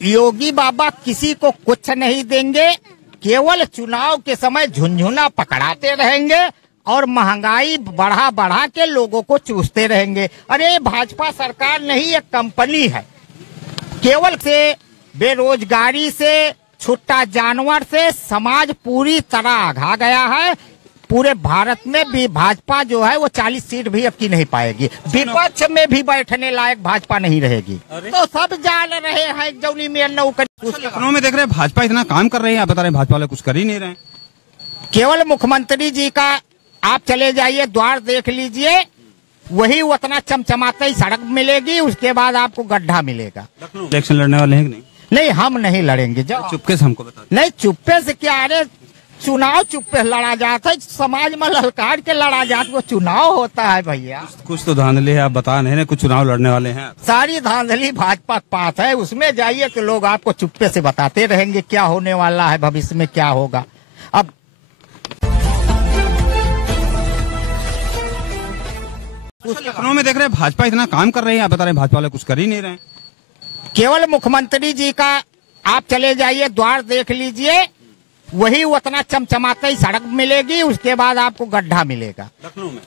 योगी बाबा किसी को कुछ नहीं देंगे, केवल चुनाव के समय झुनझुना पकड़ाते रहेंगे और महंगाई बढ़ा बढ़ा के लोगों को चूसते रहेंगे। अरे भाजपा सरकार नहीं, एक कंपनी है। केवल से बेरोजगारी से, छुट्टा जानवर से समाज पूरी तरह आघा गया है। पूरे भारत में भी भाजपा जो है वो 40 सीट भी अब की नहीं पाएगी। विपक्ष में भी बैठने लायक भाजपा नहीं रहेगी। तो सब जान रहे हैं जौनी में नौकरी। लखनऊ में देख रहे हैं भाजपा इतना काम कर रही है, आप बता रहे हैं भाजपा वाले कुछ कर ही नहीं रहे। केवल मुख्यमंत्री जी का आप चले जाइए, द्वार देख लीजिए, वही उतना चमचमाते ही सड़क मिलेगी, उसके बाद आपको गड्ढा मिलेगा। इलेक्शन लड़ने वाले हैं कि नहीं? नहीं, हम नहीं लड़ेंगे। चुपके से हमको बता। नहीं, चुप्पे से क्या, अरे चुनाव चुप्पे लड़ा जाता है, समाज में ललकार के लड़ा जाता, वो चुनाव होता है भैया। कुछ तो धांधली है, आप बता नहीं, कुछ चुनाव लड़ने वाले हैं। सारी धांधली भाजपा के पास है, उसमें जाइए तो लोग आपको चुप्पे से बताते रहेंगे क्या होने वाला है, भविष्य में क्या होगा। अब लखनऊ में देख रहे हैं भाजपा इतना काम कर रही है, आप बता रहे हैं भाजपा वाले कुछ कर ही नहीं रहे। केवल मुख्यमंत्री जी का आप चले जाइए, द्वार देख लीजिए, वही उतना चमचमाते ही सड़क मिलेगी, उसके बाद आपको गड्ढा मिलेगा।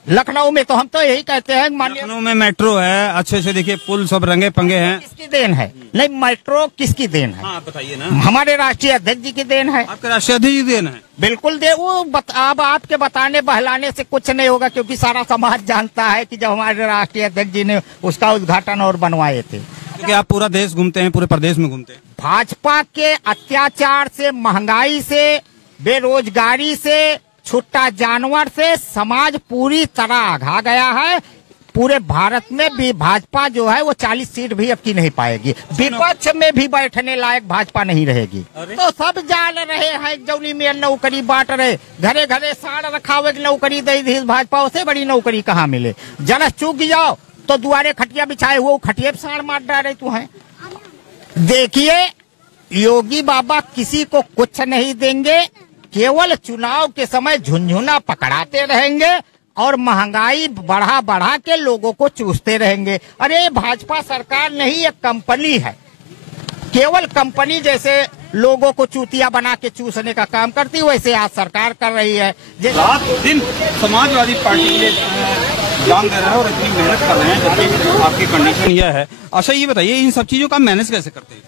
लखनऊ में तो हम तो यही कहते हैं, लखनऊ में मेट्रो है, अच्छे से देखिए, पुल सब रंगे पंगे हैं। किसकी देन है? नहीं, मेट्रो किसकी देन है? बताइए ना। हमारे राष्ट्रीय अध्यक्ष जी की देन है। आपके राष्ट्रीय अध्यक्ष जी की देन है? बिल्कुल दे वो अब आपके बताने बहलाने से कुछ नहीं होगा, क्योंकि सारा समाज जानता है कि जब हमारे राष्ट्रीय अध्यक्ष जी ने उसका उद्घाटन और बनवाए थे। क्योंकि आप पूरा देश घूमते हैं, पूरे प्रदेश में घूमते हैं। भाजपा के अत्याचार से, महंगाई से, बेरोजगारी से, छुट्टा जानवर से समाज पूरी तरह आघा गया है। पूरे भारत में भी भाजपा जो है वो 40 सीट भी अब की नहीं पाएगी। विपक्ष में भी बैठने लायक भाजपा नहीं रहेगी। तो सब जान रहे हैं जौनी में नौकरी बांट रहे, घरे घरे साड़ रखावे नौकरी दे दी भाजपा, उससे बड़ी नौकरी कहाँ मिले। जरा चूक जाओ तो दुआरे खटिया बिछाए हुए खटिया पे साड़ मार डाले तू है। देखिए, योगी बाबा किसी को कुछ नहीं देंगे, केवल चुनाव के समय झुनझुना पकड़ाते रहेंगे और महंगाई बढ़ा बढ़ा के लोगों को चूसते रहेंगे। अरे भाजपा सरकार नहीं, एक कंपनी है। केवल कंपनी जैसे लोगों को चूतिया बना के चूसने का काम करती, वैसे आज सरकार कर रही है। रात दिन समाजवादी पार्टी के लिए जान दे रहे हैं और इतनी मेहनत कर रहे हैं, जबकि आपकी कंडीशन यह है। अच्छा, ये बताइए, इन सब चीजों का मैनेज कैसे करते हैं?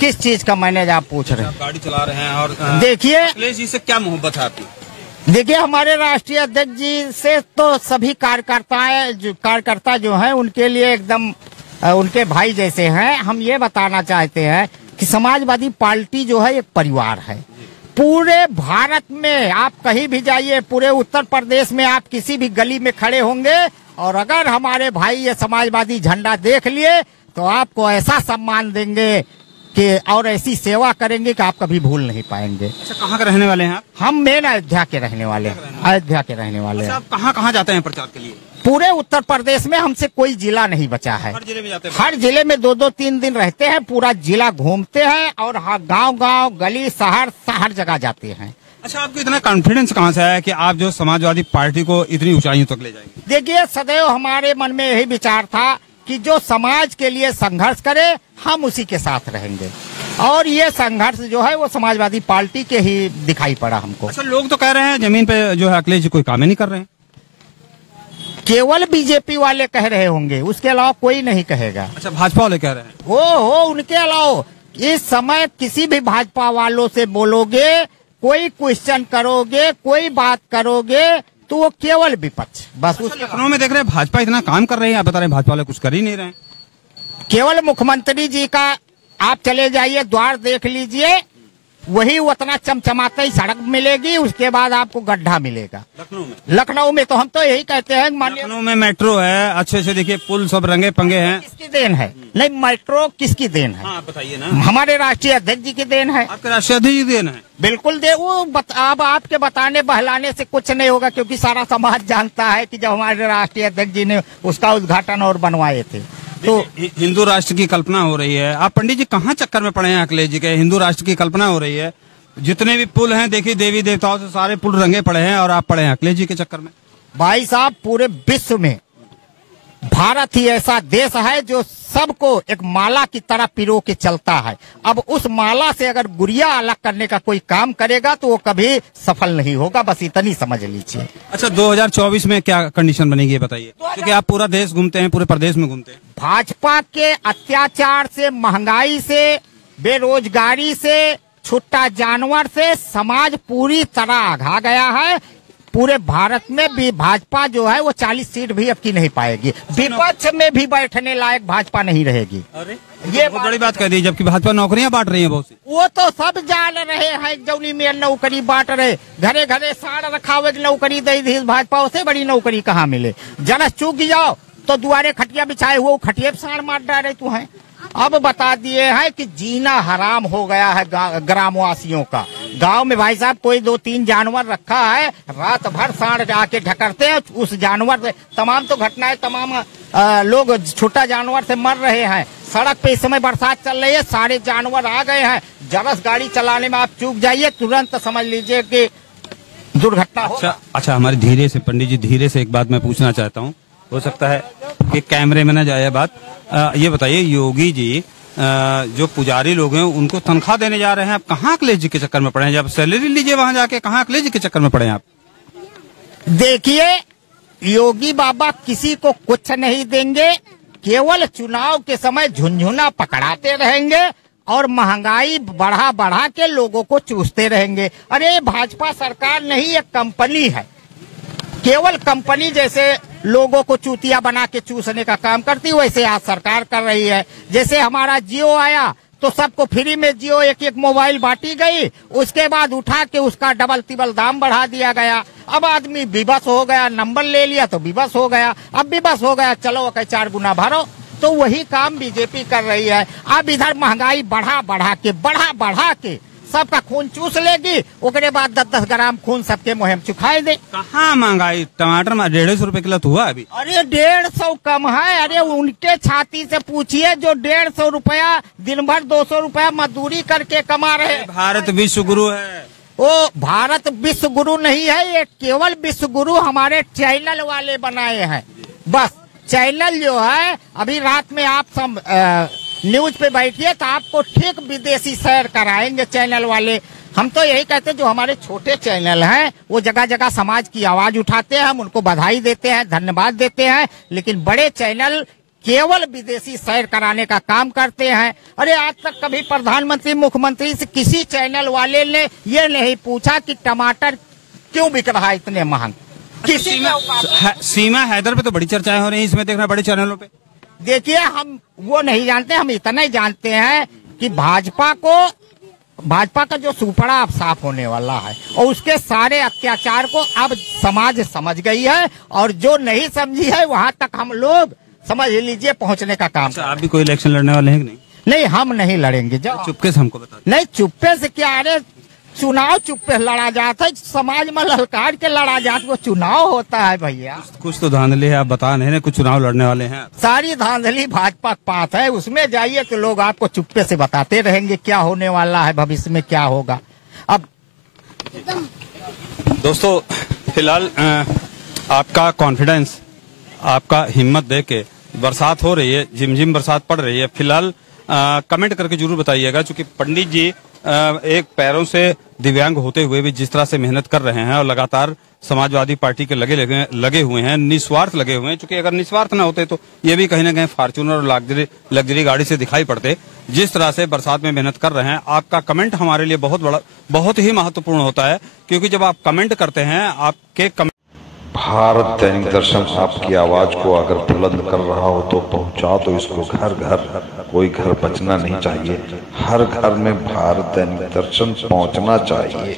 किस चीज का मैनेज आप पूछ रहे हैं? गाड़ी चला रहे हैं और देखिए, अखिलेश जी से क्या मोहब्बत है आपकी? देखिए, हमारे राष्ट्रीय अध्यक्ष जी से तो सभी कार्यकर्ता जो हैं उनके लिए एकदम उनके भाई जैसे हैं। हम ये बताना चाहते हैं कि समाजवादी पार्टी जो है एक परिवार है। पूरे भारत में आप कहीं भी जाइए, पूरे उत्तर प्रदेश में आप किसी भी गली में खड़े होंगे और अगर हमारे भाई ये समाजवादी झंडा देख लिए तो आपको ऐसा सम्मान देंगे कि और ऐसी सेवा करेंगे कि आप कभी भूल नहीं पाएंगे। अच्छा, कहाँ के रहने वाले हैं आप? हम मेन अयोध्या के रहने वाले हैं। अयोध्या के रहने वाले हैं। आप कहाँ कहाँ जाते हैं प्रचार के लिए? पूरे उत्तर प्रदेश में हमसे कोई जिला नहीं बचा है। हर जिले में जाते हैं? हर जिले में 2-2 3 दिन रहते हैं, पूरा जिला घूमते हैं और गांव-गांव, गली, शहर हर जगह जाते हैं। अच्छा, आपको इतना कॉन्फिडेंस कहाँ से आया कि आप जो समाजवादी पार्टी को इतनी ऊंचाइयों तक ले जाएंगे? देखिए, सदैव हमारे मन में यही विचार था कि जो समाज के लिए संघर्ष करे हम उसी के साथ रहेंगे, और ये संघर्ष जो है वो समाजवादी पार्टी के ही दिखाई पड़ा हमको। अच्छा, लोग तो कह रहे हैं जमीन पे जो है अखिलेश जी कोई काम ही नहीं कर रहे हैं। केवल बीजेपी वाले कह रहे होंगे, उसके अलावा कोई नहीं कहेगा। अच्छा, भाजपा वाले कह रहे हैं? हो उनके अलावा इस समय किसी भी भाजपा वालों से बोलोगे, कोई क्वेश्चन करोगे, कोई बात करोगे तो वो केवल विपक्ष बस। लखनऊ में देख रहे हैं भाजपा इतना काम कर रही है, आप बता रहे हैं भाजपा वाले कुछ कर ही नहीं रहे। केवल मुख्यमंत्री जी का आप चले जाइए, द्वार देख लीजिए, वही उतना चमचमाते ही सड़क मिलेगी, उसके बाद आपको गड्ढा मिलेगा। लखनऊ में तो हम तो यही कहते हैं, लखनऊ में मेट्रो है, अच्छे से देखिए, पुल सब रंगे पंगे हैं। किसकी देन है? नहीं, मेट्रो किसकी देन है? बताइए ना। हमारे राष्ट्रीय अध्यक्ष जी की देन है। आपके राष्ट्रीय अध्यक्ष जी की देन है? बिल्कुल वो अब आपके बताने बहलाने से कुछ नहीं होगा, क्योंकि सारा समाज जानता है कि जब हमारे राष्ट्रीय अध्यक्ष जी ने उसका उद्घाटन और बनवाए थे। तो हिंदू राष्ट्र की कल्पना हो रही है। आप पंडित जी कहाँ चक्कर में पड़े हैं अखिलेश जी के? हिंदू राष्ट्र की कल्पना हो रही है, जितने भी पुल हैं देखिए, देवी देवताओं से सारे पुल रंगे पड़े हैं और आप पड़े हैं अखिलेश जी के चक्कर में। भाई साहब, पूरे विश्व में भारत ही ऐसा देश है जो सबको एक माला की तरह पिरो के चलता है। अब उस माला से अगर गुड़िया अलग करने का कोई काम करेगा तो वो कभी सफल नहीं होगा, बस इतनी समझ लीजिए। अच्छा, 2024 में क्या कंडीशन बनेगी ये बताइए, क्योंकि आप पूरा देश घूमते हैं, पूरे प्रदेश में घूमते हैं। भाजपा के अत्याचार से, महंगाई से, बेरोजगारी से, छुट्टा जानवर से समाज पूरी तरह आघा गया है। पूरे भारत में भी भाजपा जो है वो 40 सीट भी अब की नहीं पाएगी। विपक्ष में भी बैठने लायक भाजपा नहीं रहेगी। अरे ये बहुत बड़ी बात कह दी, जबकि भाजपा नौकरियां बांट रही है बहुत सी। वो तो सब जान रहे हैं, जौनी में नौकरी बांट रहे, घरे घरे साड़ रखा हुए नौकरी दे दी भाजपा, उससे बड़ी नौकरी कहाँ मिले। जरा चूक जाओ तो दुआरे खटिया बिछाए हुए खटिया पे साड़ मार डाले तू है। अब बता दिए हैं कि जीना हराम हो गया है ग्रामवासियों का। गांव में भाई साहब कोई 2-3 जानवर रखा है, रात भर सांड आके ढकरते हैं उस जानवर से। तमाम तो घटनाएं, तमाम लोग छोटा जानवर से मर रहे हैं। सड़क पे इस समय बरसात चल रही है, सारे जानवर आ गए हैं। जरस गाड़ी चलाने में आप चूक जाइए, तुरंत समझ लीजिए कि दुर्घटना हो। अच्छा, हमारे धीरे से पंडित जी, धीरे से एक बात मैं पूछना चाहता हूँ, हो सकता है कि कैमरे में न जाए बात। ये बताइए, योगी जी जो पुजारी लोग हैं उनको तनख्वाह देने जा रहे हैं, आप कहाँ अखिलेश जी के चक्कर में पड़े हैं? जब सैलरी लीजिए वहां जाके, कहाँ अखिलेश जी के चक्कर में पड़े हैं आप? देखिए, योगी बाबा किसी को कुछ नहीं देंगे, केवल चुनाव के समय झुनझुना पकड़ाते रहेंगे और महंगाई बढ़ा बढ़ा के लोगों को चूसते रहेंगे। अरे भाजपा सरकार नहीं, एक कंपनी है, केवल कंपनी जैसे लोगों को चूतिया बना के चूसने का काम करती, वैसे आज सरकार कर रही है। जैसे हमारा जियो आया तो सबको फ्री में जियो एक मोबाइल बांटी गई, उसके बाद उठा के उसका डबल तिबल दाम बढ़ा दिया गया। अब आदमी विवश हो गया, नंबर ले लिया तो विवश हो गया, अब विवश हो गया चलो 4 गुना भरो। तो वही काम बीजेपी कर रही है। अब इधर महंगाई बढ़ा बढ़ा के सबका खून चूस लेगी, उसके बाद 10-10 ग्राम खून सबके मुंह में चुखाए दे। कहाँ महंगाई? टमाटर 150 रुपए किलो तो हुआ अभी। अरे 150 कम है। अरे उनके छाती से पूछिए जो 150 रुपया दिन भर 200 रुपया मजदूरी करके कमा रहे। भारत विश्व गुरु है। वो भारत विश्व गुरु नहीं है, ये केवल विश्व गुरु हमारे चैनल वाले बनाए हैं। बस चैनल जो है, अभी रात में आप सब न्यूज पे बैठिए तो आपको ठीक विदेशी सैर कराएंगे चैनल वाले। हम तो यही कहते हैं जो हमारे छोटे चैनल हैं वो जगह जगह समाज की आवाज उठाते हैं, हम उनको बधाई देते हैं, धन्यवाद देते हैं। लेकिन बड़े चैनल केवल विदेशी सैर कराने का काम करते हैं। अरे आज तक कभी प्रधानमंत्री मुख्यमंत्री से किसी चैनल वाले ने ये नहीं पूछा कि टमाटर क्यों बिक रहा है इतने महंग। किसी सीमा हैदर पे तो बड़ी चर्चाएं हो रही है, इसमें देखना बड़े चैनलों पे। देखिए, हम वो नहीं जानते, हम इतना ही जानते हैं कि भाजपा का जो सुपड़ा अब साफ होने वाला है और उसके सारे अत्याचार को अब समाज समझ गई है, और जो नहीं समझी है वहां तक हम लोग समझ लीजिए पहुंचने का काम। आप भी कोई इलेक्शन लड़ने वाले हैं कि नहीं? नहीं, हम नहीं लड़ेंगे। चुपके से हमको बता। नहीं, चुप्पे से क्या? अरे चुनाव चुप्पे लड़ा जाता है, समाज में ललकार के लड़ा जाता, वो चुनाव होता है भैया। कुछ तो धांधली है, आप बता नहीं, कुछ चुनाव लड़ने वाले हैं। सारी धांधली भाजपा के पास है, उसमें जाइए तो लोग आपको चुप्पे से बताते रहेंगे क्या होने वाला है, भविष्य में क्या होगा। अब दोस्तों, फिलहाल आपका कॉन्फिडेंस, आपका हिम्मत दे के, बरसात हो रही है, झिमझिम बरसात पड़ रही है, फिलहाल कमेंट करके जरूर बताइएगा, क्योंकि पंडित जी एक पैरों से दिव्यांग होते हुए भी जिस तरह से मेहनत कर रहे हैं और लगातार समाजवादी पार्टी के लगे हुए हैं, निस्वार्थ लगे हुए हैं। क्योंकि अगर निस्वार्थ ना होते तो ये भी कहीं ना कहीं फॉर्च्यूनर और लग्जरी गाड़ी से दिखाई पड़ते। जिस तरह से बरसात में मेहनत कर रहे हैं, आपका कमेंट हमारे लिए बहुत ही महत्वपूर्ण होता है, क्योंकि जब आप कमेंट करते हैं, आपके भारत दैनिक दर्शन आपकी आवाज को अगर बुलंद कर रहा हो तो पहुंचा दो इसको घर घर। कोई घर बचना नहीं चाहिए, हर घर में भारत दैनिक दर्शन पहुंचना चाहिए।